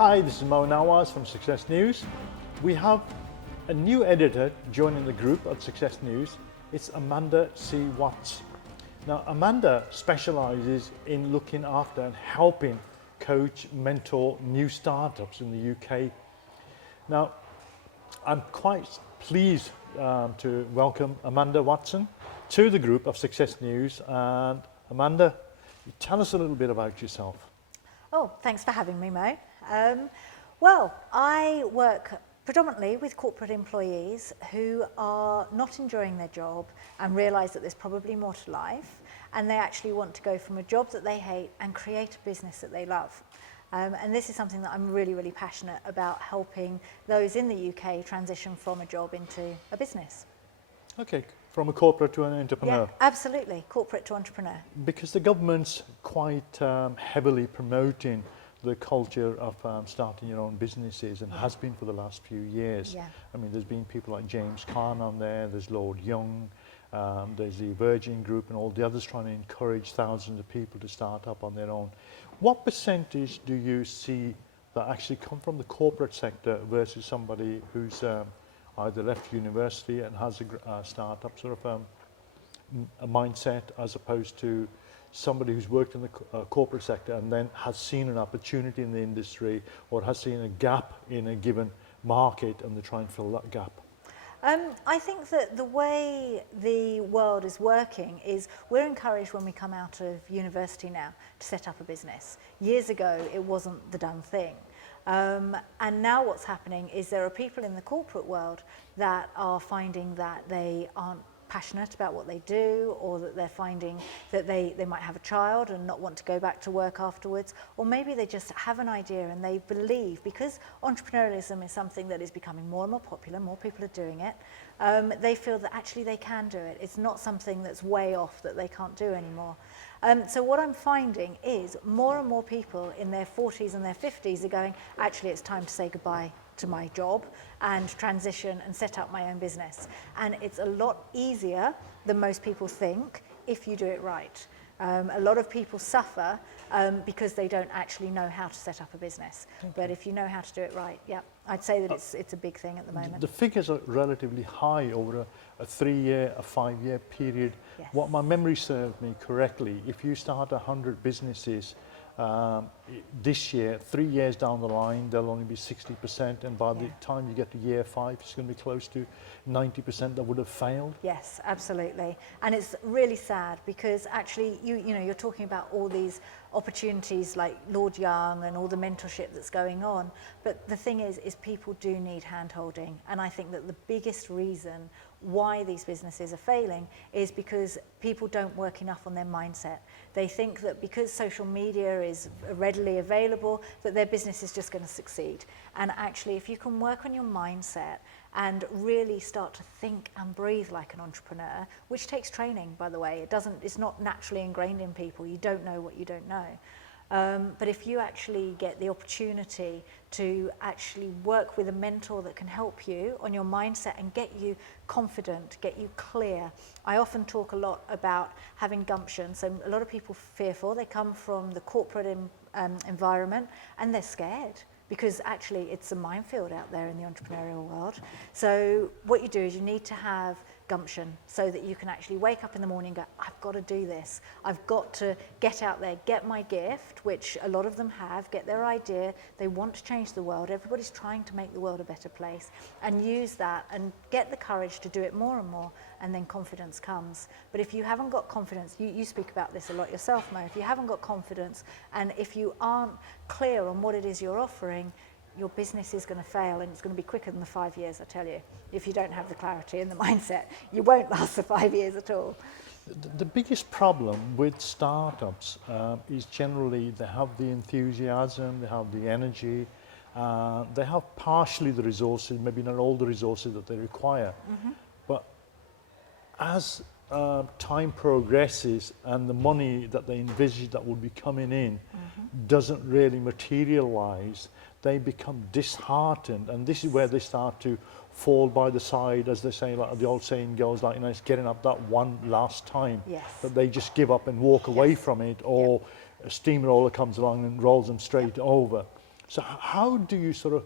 Hi, this is Mo Nawaz from Success News. We have a new editor joining the group at Success News. It's Amanda C. Watts. Now, Amanda specializes in looking after and helping coach, mentor new startups in the UK. Now, I'm quite pleased to welcome Amanda Watson to the group of Success News. And Amanda, tell us a little bit about yourself. Oh, thanks for having me, Mo. Well, I work predominantly with corporate employees who are not enjoying their job and realise that there's probably more to life, and they actually want to go from a job that they hate and create a business that they love. And this is something that I'm really, really passionate about, helping those in the UK transition from a job into a business. Okay, from a corporate to an entrepreneur. Yeah, absolutely, corporate to entrepreneur. Because the government's quite heavily promoting the culture of starting your own businesses, and has been for the last few years. Yeah. I mean, there's been people like James Caan on there's Lord Young, there's the Virgin Group and all the others trying to encourage thousands of people to start up on their own. What percentage do you see that actually come from the corporate sector versus somebody who's either left university and has a startup sort of a mindset, as opposed to somebody who's worked in the corporate sector and then has seen an opportunity in the industry or has seen a gap in a given market and they try and fill that gap? I think that the way the world is working is we're encouraged when we come out of university now to set up a business. Years ago, it wasn't the done thing. And now what's happening is there are people in the corporate world that are finding that they aren't passionate about what they do, or that they're finding that they might have a child and not want to go back to work afterwards, or maybe they just have an idea and they believe, because entrepreneurialism is something that is becoming more and more popular, more people are doing it, they feel that actually they can do it. It's not something that's way off that they can't do anymore. So what I'm finding is more and more people in their 40s and their 50s are going, actually it's time to say goodbye to my job and transition and set up my own business. And it's a lot easier than most people think if you do it right. A lot of people suffer because they don't actually know how to set up a business. Okay. But if you know how to do it right, yeah, I'd say that it's a big thing at the moment. The figures are relatively high over a 3-year, a 5-year period. Yes. What my memory serves me correctly, if you start 100 businesses this year, 3 years down the line, there'll only be 60%, and by the time you get to year 5, it's going to be close to 90% that would have failed. Yes, absolutely. And it's really sad because actually, you know, you're talking about all these opportunities like Lord Young and all the mentorship that's going on. But the thing is people do need hand-holding. And I think that the biggest reason why these businesses are failing is because people don't work enough on their mindset. They think that because social media is readily available, that their business is just going to succeed. And actually, if you can work on your mindset and really start to think and breathe like an entrepreneur, which takes training, by the way, it's not naturally ingrained in people. You don't know what you don't know. But if you actually get the opportunity to actually work with a mentor that can help you on your mindset and get you confident, get you clear. I often talk a lot about having gumption. So a lot of people fearful. They come from the corporate environment and they're scared, because actually it's a minefield out there in the entrepreneurial world. So what you do is you need to have gumption so that you can actually wake up in the morning and go, I've got to do this. I've got to get out there, get my gift, which a lot of them have, get their idea. They want to change the world. Everybody's trying to make the world a better place, and use that and get the courage to do it more and more, and then confidence comes. But if you haven't got confidence, you speak about this a lot yourself, Mo, if you haven't got confidence and if you aren't clear on what it is you're offering, your business is going to fail, and it's going to be quicker than the 5 years, I tell you. If you don't have the clarity and the mindset, you won't last the 5 years at all. The biggest problem with startups is generally they have the enthusiasm, they have the energy, they have partially the resources, maybe not all the resources that they require. Mm-hmm. But as time progresses and the money that they envisage that will be coming in doesn't really materialize, they become disheartened, and this is where they start to fall by the side, as they say, like the old saying goes, like, you know, it's getting up that one last time. Yes. That they just give up and walk away from it, or a steamroller comes along and rolls them straight over. So how do you sort of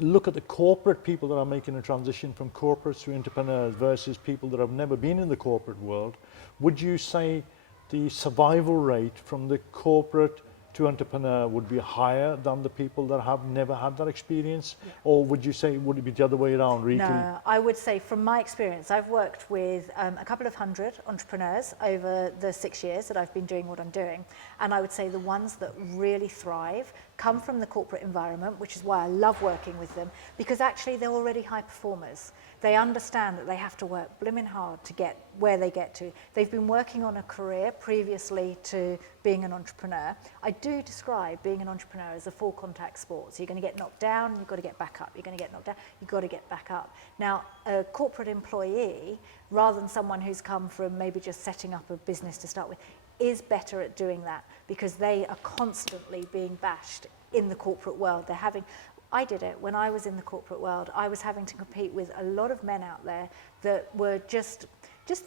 look at the corporate people that are making a transition from corporates to entrepreneurs versus people that have never been in the corporate world? Would you say the survival rate from the corporate to entrepreneur would be higher than the people that have never had that experience? Yeah. Or would you say, would it be the other way around? No, I would say from my experience, I've worked with a couple of hundred entrepreneurs over the 6 years that I've been doing what I'm doing. And I would say the ones that really thrive come from the corporate environment, which is why I love working with them, because actually they're already high performers. They understand that they have to work blimmin' hard to get where they get to. They've been working on a career previously to being an entrepreneur. I do describe being an entrepreneur as a full contact sport. So you're going to get knocked down, you've got to get back up. You're going to get knocked down, you've got to get back up. Now, a corporate employee, rather than someone who's come from maybe just setting up a business to start with, is better at doing that because they are constantly being bashed in the corporate world. I did it when I was in the corporate world. I was having to compete with a lot of men out there that were just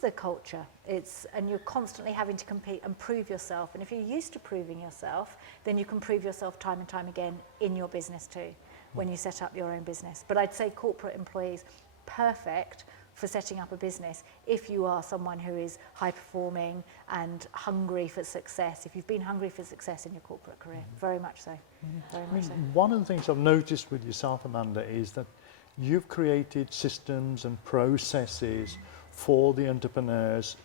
the culture. And you're constantly having to compete and prove yourself. And if you're used to proving yourself, then you can prove yourself time and time again in your business too, when you set up your own business. But I'd say corporate employees, perfect for setting up a business if you are someone who is high performing and hungry for success. If you've been hungry for success in your corporate career, very much so. Very much so. One of the things I've noticed with yourself, Amanda, is that you've created systems and processes for the entrepreneurs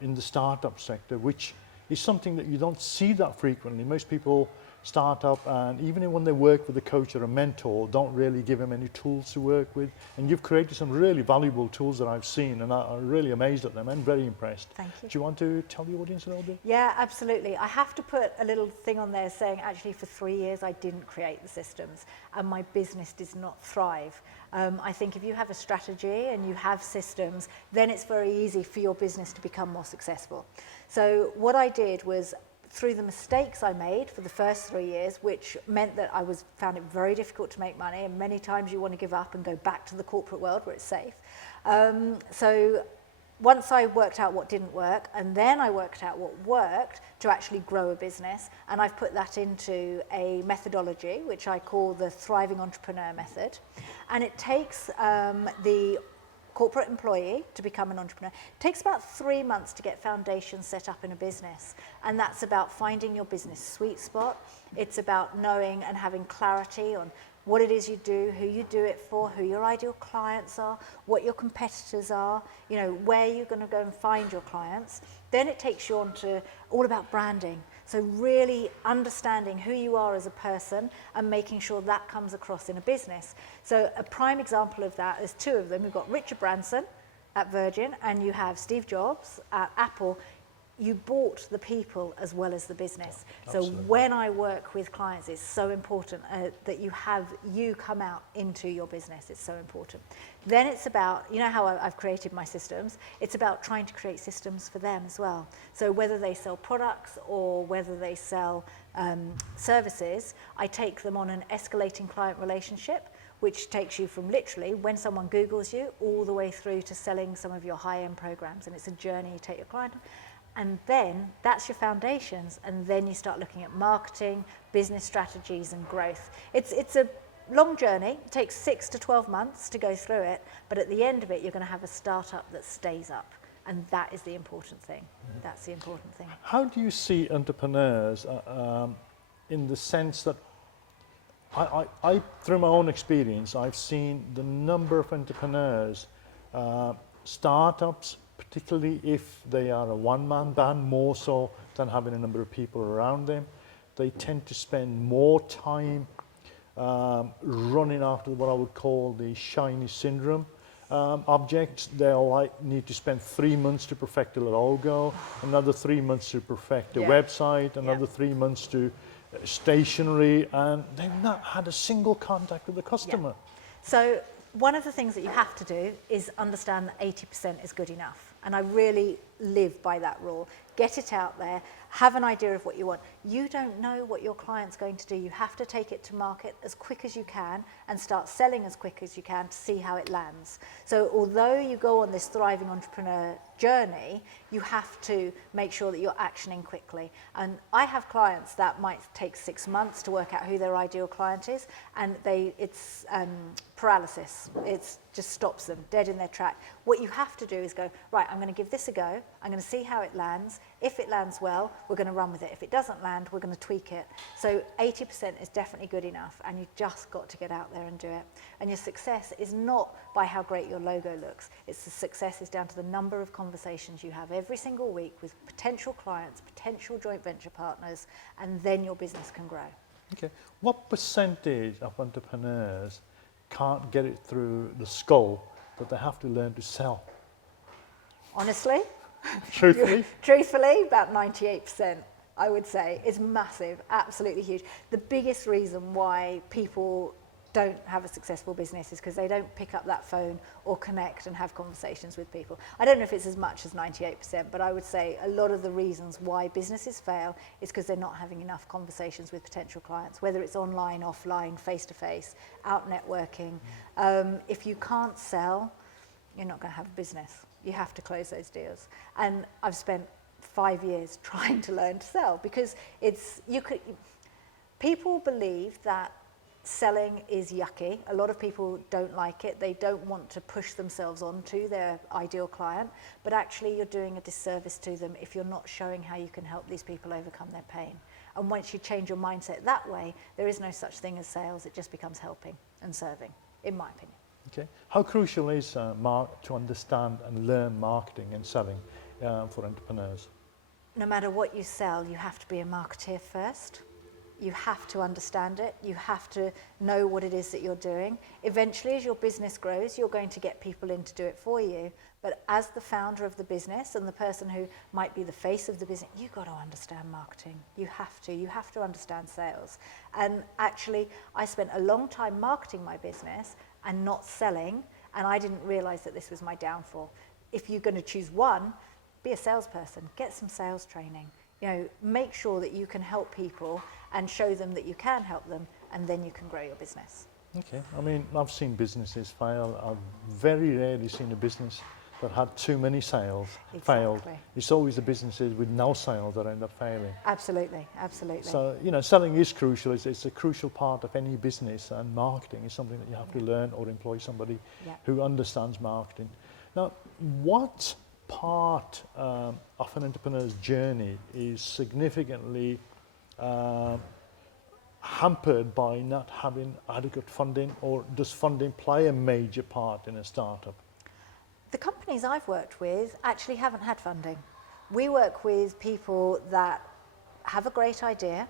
in the startup sector, which is something that you don't see that frequently. Most people start up, and even when they work with a coach or a mentor, don't really give them any tools to work with. And you've created some really valuable tools that I've seen, and I'm really amazed at them and very impressed. Thank you. Do you want to tell the audience a little bit? Yeah, absolutely. I have to put a little thing on there saying actually for 3 years I didn't create the systems and my business did not thrive. I think if you have a strategy and you have systems, then it's very easy for your business to become more successful. So what I did was, through the mistakes I made for the first 3 years, which meant that I found it very difficult to make money, and many times you want to give up and go back to the corporate world where it's safe. So once I worked out what didn't work, and then I worked out what worked to actually grow a business, and I've put that into a methodology, which I call the Thriving Entrepreneur Method. And it takes the corporate employee to become an entrepreneur. It takes about 3 months to get foundations set up in a business. And that's about finding your business sweet spot. It's about knowing and having clarity on what it is you do, who you do it for, who your ideal clients are, what your competitors are, where you're going to go and find your clients. Then it takes you on to all about branding. So really understanding who you are as a person and making sure that comes across in a business. So a prime example of that is two of them. We've got Richard Branson at Virgin and you have Steve Jobs at Apple. You bought the people as well as the business. Absolutely. So when I work with clients, it's so important that you come out into your business. It's so important. Then it's about, how I've created my systems, it's about trying to create systems for them as well. So whether they sell products or whether they sell services, I take them on an escalating client relationship, which takes you from literally when someone Googles you all the way through to selling some of your high-end programs. And it's a journey you take your client on. And then that's your foundations, and then you start looking at marketing, business strategies, and growth. It's a long journey. It takes 6 to 12 months to go through it, but at the end of it, you're going to have a startup that stays up, and that is the important thing. That's the important thing. How do you see entrepreneurs in the sense that I, through my own experience, I've seen the number of entrepreneurs, startups, particularly if they are a one-man band, more so than having a number of people around them. They tend to spend more time running after what I would call the shiny syndrome objects. They'll need to spend 3 months to perfect a logo, another 3 months to perfect a website, another 3 months to stationery, and they've not had a single contact with the customer. So one of the things that you have to do is understand that 80% is good enough. And I really live by that rule. Get it out there, have an idea of what you want. You don't know what your client's going to do. You have to take it to market as quick as you can and start selling as quick as you can to see how it lands. So although you go on this thriving entrepreneur journey, you have to make sure that you're actioning quickly. And I have clients that might take 6 months to work out who their ideal client is, and it's paralysis. It just stops them dead in their track. What you have to do is go, right, I'm going to give this a go. I'm going to see how it lands. If it lands well, we're going to run with it. If it doesn't land, we're going to tweak it. So 80% is definitely good enough, and you've just got to get out there and do it. And your success is not by how great your logo looks. It's the success is down to the number of conversations you have every single week with potential clients, potential joint venture partners, and then your business can grow. Okay. What percentage of entrepreneurs can't get it through the skull that they have to learn to sell? Honestly? Truthfully? About 98%, I would say. It's massive, absolutely huge. The biggest reason why people don't have a successful business is because they don't pick up that phone or connect and have conversations with people. I don't know if it's as much as 98%, but I would say a lot of the reasons why businesses fail is because they're not having enough conversations with potential clients, whether it's online, offline, face-to-face, out networking. If you can't sell, you're not going to have a business. You have to close those deals. And I've spent 5 years trying to learn to sell because people believe that selling is yucky. A lot of people don't like it. They don't want to push themselves onto their ideal client, but actually you're doing a disservice to them if you're not showing how you can help these people overcome their pain. And once you change your mindset that way, there is no such thing as sales. It just becomes helping and serving, in my opinion. Okay. How crucial is to understand and learn marketing and selling for entrepreneurs? No matter what you sell, you have to be a marketeer first. You have to understand it. You have to know what it is that you're doing. Eventually, as your business grows, you're going to get people in to do it for you. But as the founder of the business and the person who might be the face of the business, you've got to understand marketing. You have to. You have to understand sales. And actually, I spent a long time marketing my business and not selling, and I didn't realize that this was my downfall. If you're going to choose one, be a salesperson. Get some sales training. Make sure that you can help people and show them that you can help them, and then you can grow your business. Okay. I mean, I've seen businesses fail. I've very rarely seen a business that had too many sales failed. It's always the businesses with no sales that end up failing. Absolutely, absolutely. So, selling is crucial. It's a crucial part of any business, and marketing is something that you have to learn or employ somebody who understands marketing. Now, what part of an entrepreneur's journey is significantly hampered by not having adequate funding, or does funding play a major part in a startup? The companies I've worked with actually haven't had funding. We work with people that have a great idea,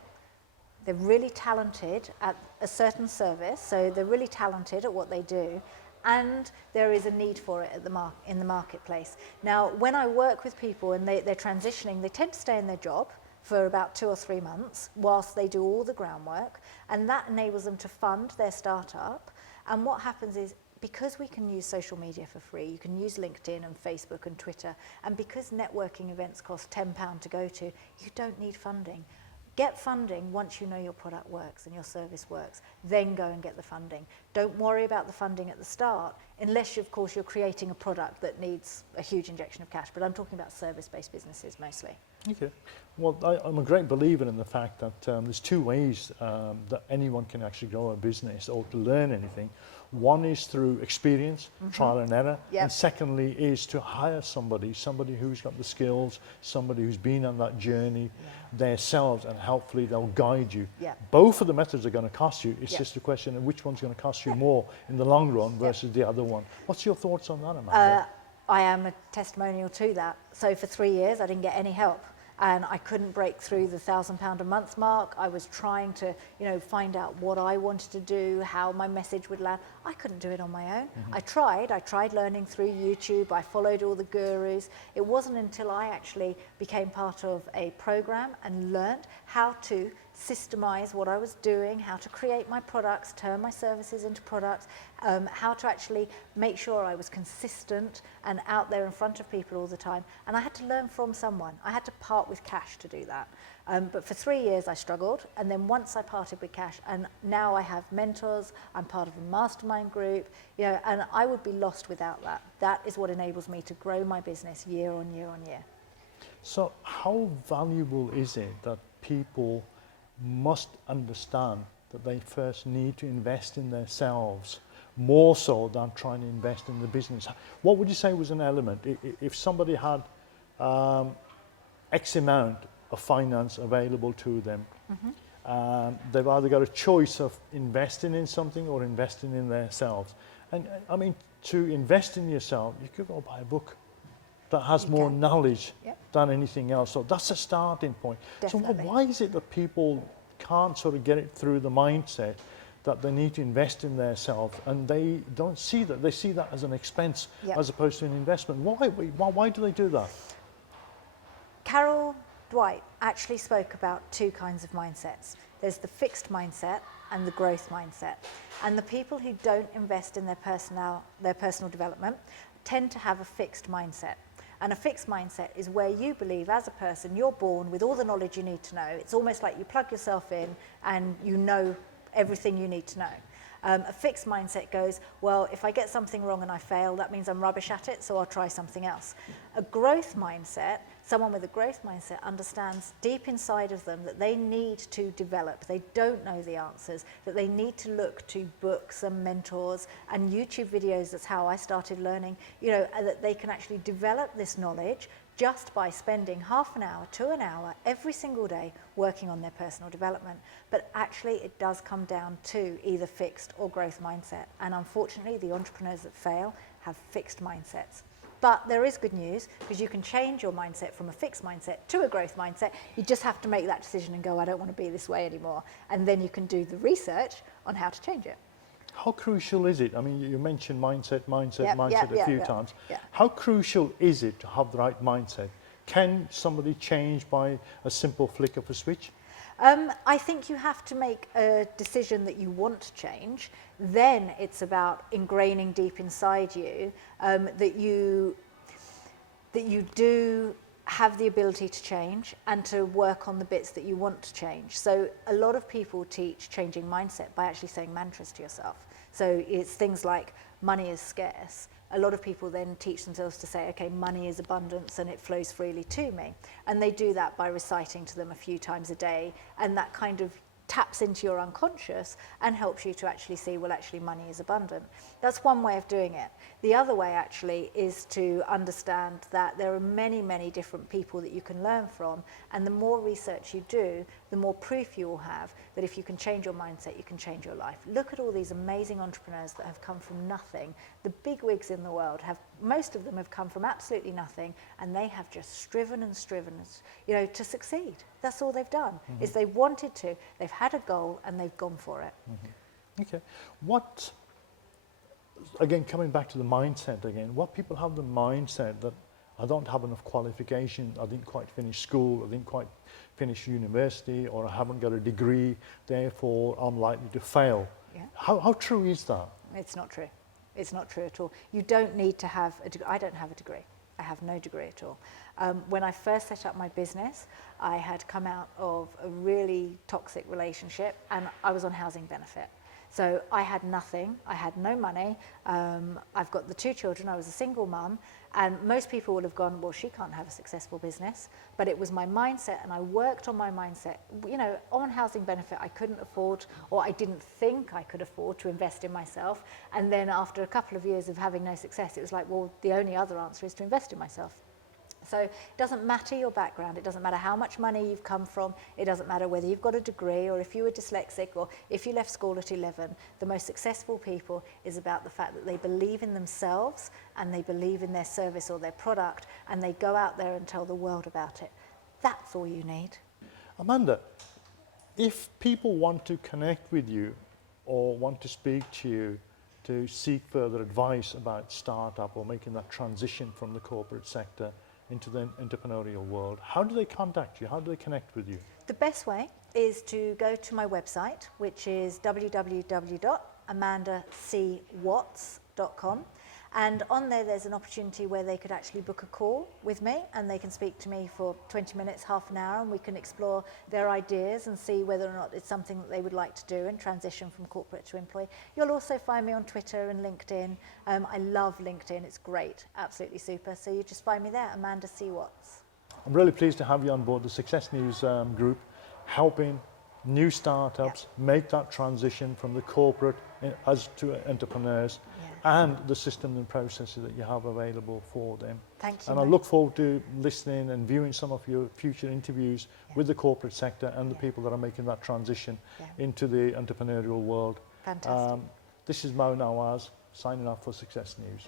they're really talented at a certain service, so they're really talented at what they do, and there is a need for it in the marketplace. Now, when I work with people and they're transitioning, they tend to stay in their job for about 2 or 3 months whilst they do all the groundwork, and that enables them to fund their startup. And what happens is, because we can use social media for free, you can use LinkedIn and Facebook and Twitter, and because networking events cost £10 to go to, you don't need funding. Get funding once you know your product works and your service works. Then go and get the funding. Don't worry about the funding at the start, unless, of course, you're creating a product that needs a huge injection of cash. But I'm talking about service-based businesses mostly. Okay. Well, I'm a great believer in the fact that there's 2 ways that anyone can actually grow a business or to learn anything. One is through experience, trial and error, and secondly is to hire somebody who's got the skills, somebody who's been on that journey themselves, and hopefully they'll guide you. Both of the methods are going to cost you. It's just a question of which one's going to cost you more in the long run versus the other one. What's your thoughts on that, Amanda? I am a testimonial to that. So for 3 years, I didn't get any help. And I couldn't break through the £1,000 a month mark. I was trying to, find out what I wanted to do, how my message would land. I couldn't do it on my own. I tried learning through YouTube. I followed all the gurus. It wasn't until I actually became part of a program and learned how to systemize what I was doing, how to create my products, turn my services into products, how to actually make sure I was consistent and out there in front of people all the time. And I had to learn from someone. I had to part with cash to do that. But for 3 years I struggled, and then once I parted with cash, and now I have mentors, I'm part of a mastermind group, you know, and I would be lost without that. That is what enables me to grow my business year on year on year. So how valuable is it that people must understand that they first need to invest in themselves more so than trying to invest in the business? What would you say was an element? If somebody had X amount of finance available to them, they've either got a choice of investing in something or investing in themselves. And I mean, to invest in yourself, you could go buy a book that has more knowledge than anything else. So that's a starting point. Definitely. So why is it that people can't sort of get it through the mindset that they need to invest in themselves, and they don't see that? They see that as an expense as opposed to an investment. Why do they do that? Carol Dwight actually spoke about two kinds of mindsets. There's the fixed mindset and the growth mindset. And the people who don't invest in their personal development tend to have a fixed mindset. And a fixed mindset is where you believe as a person, you're born with all the knowledge you need to know. It's almost like you plug yourself in and you know everything you need to know. A fixed mindset goes, well, if I get something wrong and I fail, that means I'm rubbish at it, so I'll try something else. A growth mindset, someone with a growth mindset understands deep inside of them that they need to develop. They don't know the answers, that they need to look to books and mentors and YouTube videos. That's how I started learning, you know, that they can actually develop this knowledge just by spending half an hour to an hour every single day working on their personal development. But actually it does come down to either fixed or growth mindset. And unfortunately, the entrepreneurs that fail have fixed mindsets. But there is good news, because you can change your mindset from a fixed mindset to a growth mindset. You just have to make that decision and go, I don't want to be this way anymore. And then you can do the research on how to change it. How crucial is it? I mean, you mentioned mindset a few times. How crucial is it to have the right mindset? Can somebody change by a simple flick of a switch? I think you have to make a decision that you want to change. Then it's about ingraining deep inside you that you do have the ability to change and to work on the bits that you want to change. So a lot of people teach changing mindset by actually saying mantras to yourself. So it's things like money is scarce. A lot of people then teach themselves to say, okay, money is abundance and it flows freely to me. And they do that by reciting to them a few times a day, and that kind of taps into your unconscious and helps you to actually see, well, actually money is abundant. That's one way of doing it. The other way actually is to understand that there are many, many different people that you can learn from, and the more research you do, the more proof you will have that if you can change your mindset, you can change your life. Look at all these amazing entrepreneurs that have come from nothing. The big wigs in the world most of them have come from absolutely nothing, and they have just striven and striven, you know, to succeed. That's all they've done, is they wanted to, they've had a goal and they've gone for it. Okay. What, again, coming back to the mindset again, what people have the mindset that I don't have enough qualification, I didn't quite finish school, I didn't quite finish university, or I haven't got a degree, therefore I'm likely to fail. Yeah. How true is that? It's not true. It's not true at all. You don't need to have a degree. I don't have a degree. I have no degree at all. When I first set up my business, I had come out of a really toxic relationship and I was on housing benefit. So I had nothing, I had no money, I've got the 2 children, I was a single mum, and most people would have gone, well, she can't have a successful business, but it was my mindset, and I worked on my mindset. You know, on housing benefit I couldn't afford, or I didn't think I could afford to invest in myself, and then after a couple of years of having no success, it was like, well, the only other answer is to invest in myself. So it doesn't matter your background, it doesn't matter how much money you've come from, it doesn't matter whether you've got a degree or if you were dyslexic or if you left school at 11. The most successful people is about the fact that they believe in themselves and they believe in their service or their product, and they go out there and tell the world about it. That's all you need. Amanda, if people want to connect with you or want to speak to you to seek further advice about startup or making that transition from the corporate sector into the entrepreneurial world, how do they contact you? How do they connect with you? The best way is to go to my website, which is www.amandacwatts.com. And on there, there's an opportunity where they could actually book a call with me, and they can speak to me for 20 minutes, half an hour, and we can explore their ideas and see whether or not it's something that they would like to do and transition from corporate to employee. You'll also find me on Twitter and LinkedIn. I love LinkedIn. It's great. Absolutely super. So you just find me there, Amanda C. Watts. I'm really pleased to have you on board the Success News group, helping new startups make that transition from the corporate as to entrepreneurs, and the systems and processes that you have available for them. Thank you. And I look forward to listening and viewing some of your future interviews with the corporate sector and the people that are making that transition into the entrepreneurial world. Fantastic. This is Mo Nawaz signing off for Success News.